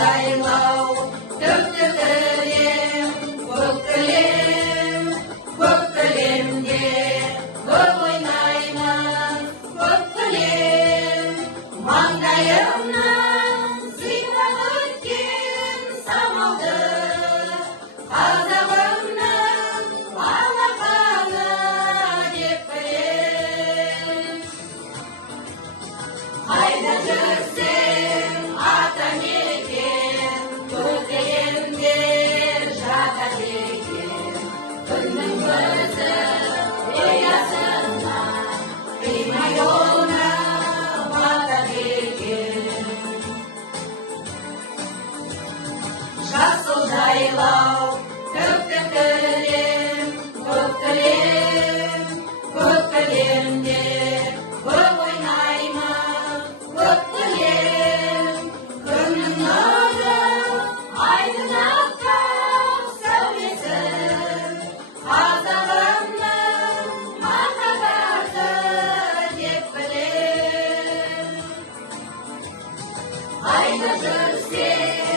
жайлау, көкті кілем, көк кілемде көп ойнаймыз, көк кілем. Маңдайымнан сыйлап өткен самалды, қазағымның алақаны деп білем. Қайда жүрсең атамекен, көкірегімде жатады екен. Күннің көзі ұясынан қимай оны батады екен. Жасыл жайлау, көкті кілем, көк кілемде көп ойнаймыз, көк кілем. Күннің нұры айдың аппақ сәулесі, қазағымның махаббаты деп білем. Қайда жүрсең